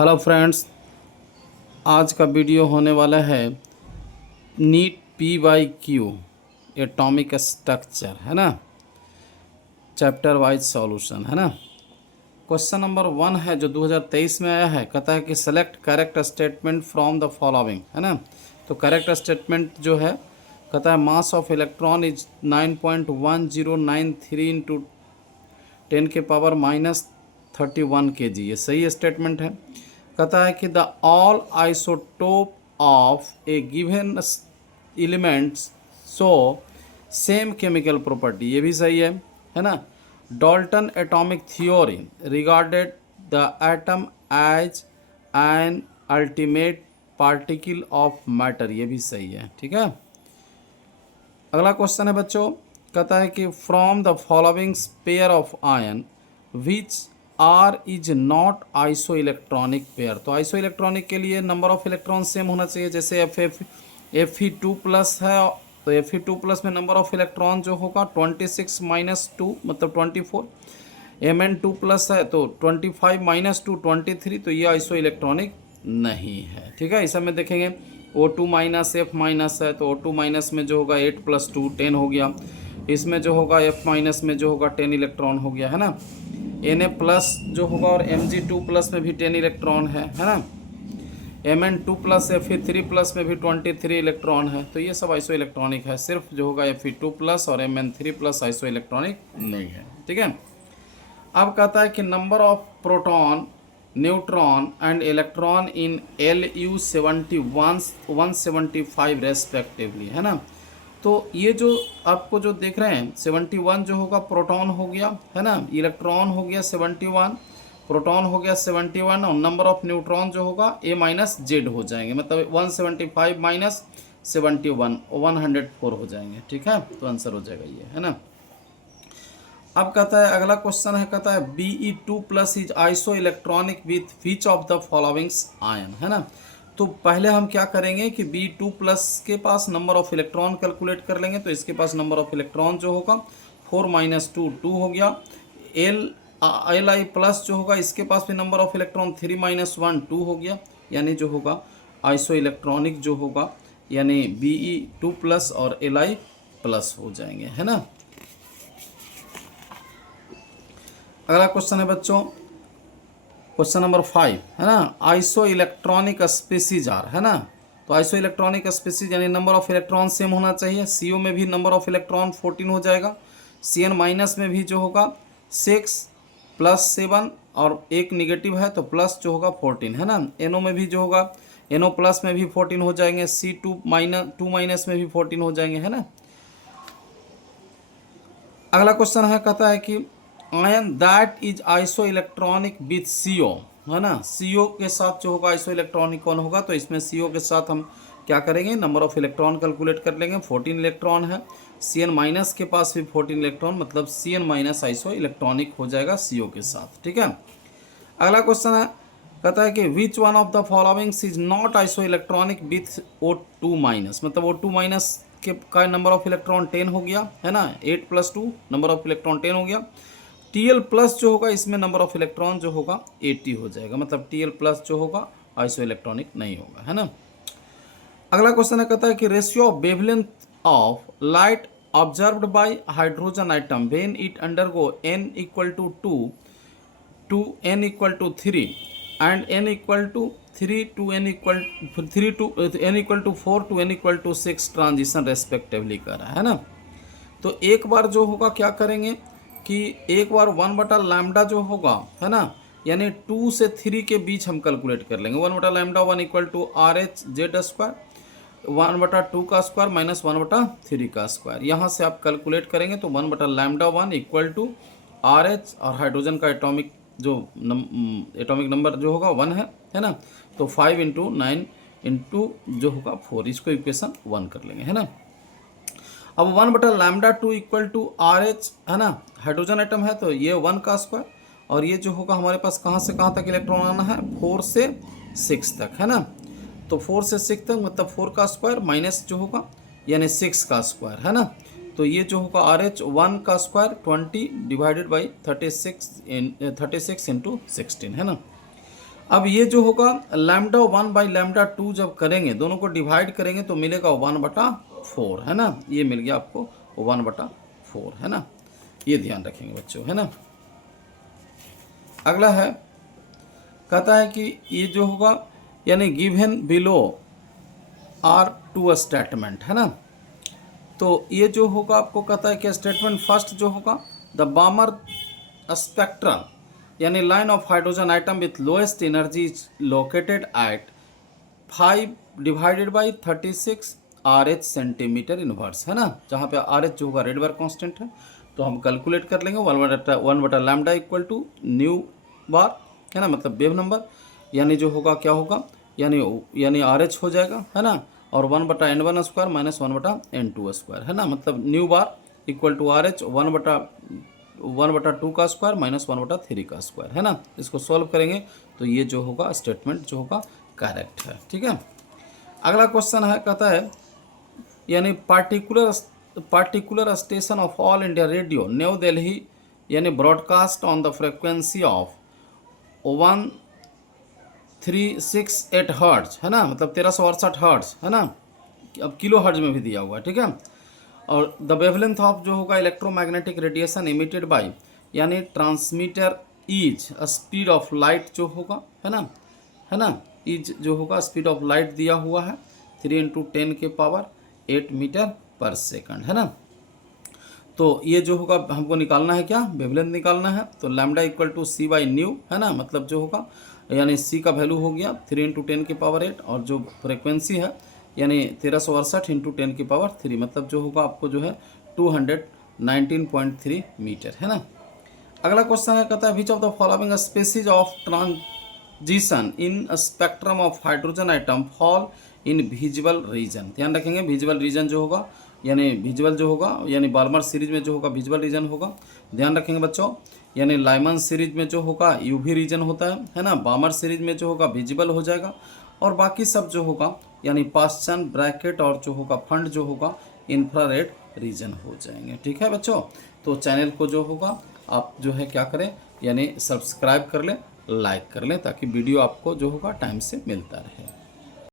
Hello friends, आज का video होने वाला है नीट PYQ एटॉमिक स्ट्रक्चर, है ना। चैप्टर वाइज सॉल्यूशन, है ना। क्वेश्चन नंबर 1 है जो 2023 में आया है। कहता है कि select correct statement from the following, है ना। तो करेक्ट स्टेटमेंट जो है, कहता है mass of electron is 9.1093 into 10⁻³ kg। ये सही स्टेटमेंट है। कहता है कि the all isotope of a given elements so same chemical property. ये भी सही है ना। Dalton atomic theory regarded the atom as an ultimate particle of matter. ये भी सही है, ठीक है। अगला क्वेश्चन है बच्चों, कहता है कि from the following pair of ion which are is not iso electronic pair. तो आइसो इलेक्ट्रॉनिक के लिए नंबर ऑफ इलेक्ट्रॉन सेम होना चाहिए। जैसे Fe2+ है, तो Fe2+ में नंबर ऑफ इलेक्ट्रॉन जो होगा 26-2 मतलब 24। Mn2+ है तो 25-2 23। तो ये आइसो इलेक्ट्रॉनिक नहीं है, ठीक है। इस में देखेंगे O2- F- है, तो O2- में जो होगा 8+2 10 हो गया। इसमें जो होगा F- में जो होगा 10 इलेक्ट्रॉन हो गया, है ना। Na+ जो होगा और Mg2+ में भी 10 इलेक्ट्रॉन है ना। Mn2+ Fe3+ में भी 23 इलेक्ट्रॉन है। तो ये सब आइसो इलेक्ट्रॉनिक है। सिर्फ जो होगा Fe2+ और Mn3+ आइसो इलेक्ट्रॉनिक नहीं है, ठीक है। अब कहता है कि number of proton, neutron and electron in Lu175 respectively, है ना। तो ये जो आपको जो देख रहे हैं 71 जो होगा प्रोटॉन हो गया, है ना। इलेक्ट्रॉन हो गया 71, प्रोटॉन हो गया 71 और नंबर ऑफ न्यूट्रॉन जो होगा A-Z हो जाएंगे। मतलब 175 माइनस 71 104 हो जाएंगे, ठीक है। तो आंसर हो जाएगा ये, है ना। अब कहता है अगला क्वेश्चन है, कहता है Be2+ is iso electronic with which of the followings ion, है ना। तो पहले हम क्या करेंगे कि Be2+ के पास नंबर ऑफ इलेक्ट्रॉन कैलकुलेट कर लेंगे। तो इसके पास नंबर ऑफ इलेक्ट्रॉन जो होगा 4 - 2 2 हो गया। Li+ जो होगा इसके पास भी नंबर ऑफ इलेक्ट्रॉन 3 - 1 2 हो गया। यानी जो होगा आइसो इलेक्ट्रॉनिक जो होगा यानी Be2+ और Li+ हो जाएंगे, है ना। अगला क्वेश्चन है बच्चों, क्वेश्चन नंबर 5, है ना। आइसो इलेक्ट्रॉनिक स्पीसीज आर, है ना। तो आइसो इलेक्ट्रॉनिक स्पीसीज यानी नंबर ऑफ इलेक्ट्रॉन सेम होना चाहिए। CO में भी नंबर ऑफ इलेक्ट्रॉन 14 हो जाएगा। Cn- में भी जो होगा 6 + 7 और एक निगेटिव है तो प्लस जो होगा 14, है ना। NO में भी जो होगा NO+ में भी 14 हो जाएंगे। C2- में भी 14 हो जाएंगे, है ना। अगला क्वेश्चन है, कहता है कि ion that is iso electronic with CO, है ना। CO के साथ जो होगा आइसो इलेक्ट्रॉनिक कौन होगा। तो इसमें CO के साथ हम क्या करेंगे, नंबर ऑफ इलेक्ट्रॉन कैलकुलेट कर लेंगे। 14 इलेक्ट्रॉन है। Cn- के पास भी 14 इलेक्ट्रॉन, मतलब Cn- आइसो इलेक्ट्रॉनिक हो जाएगा CO के साथ, ठीक है। अगला क्वेश्चन है, कहता है कि which one of the followings is not iso electronic with O2-, मतलब O2- के का नंबर ऑफ इलेक्ट्रॉन 10 हो गया, है ना। 8+2 नंबर ऑफ इलेक्ट्रॉन 10 हो गया। Tl+ जो होगा इसमें नंबर ऑफ इलेक्ट्रॉन जो होगा 80 हो जाएगा। मतलब Tl+ जो होगा आइसो इलेक्ट्रॉनिक नहीं होगा, है ना। अगला क्वेश्चन है, कहता है कि ratio of wavelength of light observed bye hydrogen atom when it undergo n = 2 to n = 3 and n = 3 to n = 3 to n = 4 to n = 6 transition respectively कर रहा है ना। तो एक बार जो होगा क्या करेंगे कि एक बार 1/λ जो होगा, है ना, यानी 2 से 3 के बीच हम कैलकुलेट कर लेंगे। 1/λ 1 = RH/Z², 1/2 का स्क्वायर माइनस 1/3 का स्क्वायर। यहाँ से आप कैलकुलेट करेंगे तो 1/λ1 = RH और हाइड्रोजन का एटॉमिक जो एटॉमिक नंबर जो होगा 1 है ना। तो 5 × 9 × जो होगा 4, इसको इक्वेशन 1 कर लेंगे, है ना। अब 1/λ2 = RH, है ना। हाइड्रोजन एटम है तो ये 1 का स्क्वायर और ये जो होगा हमारे पास कहाँ से कहाँ तक इलेक्ट्रॉन आना है, 4 से 6 तक, है ना। तो 4 से 6 तक मतलब 4 का स्क्वायर माइनस जो होगा यानी 6 का स्क्वायर, है ना। तो ये जो होगा RH 1 का स्क्वायर 20 / 36 × 16, है ना। अब ये जो होगा लैम्डा 1/λ2 जब करेंगे, दोनों को डिवाइड करेंगे तो मिलेगा 1/4, है ना। ये मिल गया आपको 1/4, है ना। ये ध्यान रखेंगे बच्चों, है ना। अगला है, कहता है कि ये जो होगा यानी given below are two statement, है ना। तो ये जो होगा आपको कहता है कि स्टेटमेंट फर्स्ट जो होगा, द बामर स्पेक्ट्रल यानी line of hydrogen item with lowest energy is located at 5/36 RH centimetre inverse, है ना। जहाँ पे RH जो होगा रेडबर्ग कांस्टेंट है, तो हम कैलकुलेट कर लेंगे 1/λ इक्वल टू न्यू बार, है ना, मतलब वेव नंबर, यानी जो होगा क्या होगा, यानी RH हो जाएगा, है ना, और 1/n1 square minus 1/n2 square, है ना, मतलब nu bar equal to RH 1/2 का स्क्वायर माइनस 1/3 का स्क्वायर, है ना। इसको सॉल्व करेंगे तो ये जो होगा स्टेटमेंट जो होगा करेक्ट है, ठीक है। अगला क्वेश्चन है, कहता है यानी particular station of All India Radio New Delhi यानी broadcast on the frequency of 1368 hertz, है ना, मतलब 1368 हर्ट्ज, है ना। अब किलो हर्ट्ज में भी दिया हुआ है, ठीक है। और द वेवलेंथ ऑफ जो होगा इलेक्ट्रोमैग्नेटिक रेडिएशन इमिटेड बाय यानी transmitter is speed of light जो होगा, है ना, इज जो होगा स्पीड ऑफ लाइट दिया हुआ है 3 × 10⁸ मीटर पर सेकंड, है ना। तो ये जो होगा हमको निकालना है क्या, वेवलेंथ निकालना है। तो लैम्डा इक्वल टू c/न्यू, है ना, मतलब जो होगा यानी c का वैल्यू हो गया 3 × 10⁸ और जो फ्रिक्वेंसी है यानी 1368 × 10⁻3, मतलब जो होगा आपको जो है 219.3 मीटर, है ना। अगला क्वेश्चन है, कहता है which of the following species of transition in spectrum of hydrogen atom fall in visual region. ध्यान रखेंगे विजुअल रीजन जो होगा यानी विजुअल जो होगा यानी बाल्मर सीरीज में जो होगा विजुअल रीजन होगा। ध्यान रखेंगे बच्चों, यानी लाइमन सीरीज में जो होगा यूवी रीजन होता है ना। बामर सीरीज में जो होगा विजिबल हो जाएगा, और बाकी सब जो होगा यानी पास्चन, ब्रैकेट और जो होगा फंड जो होगा इंफ्रारेड रीजन हो जाएंगे, ठीक है बच्चों। तो चैनल को जो होगा आप जो है क्या करें, यानी सब्सक्राइब कर लें, लाइक कर लें, ताकि वीडियो आपको जो होगा टाइम से मिलता रहे।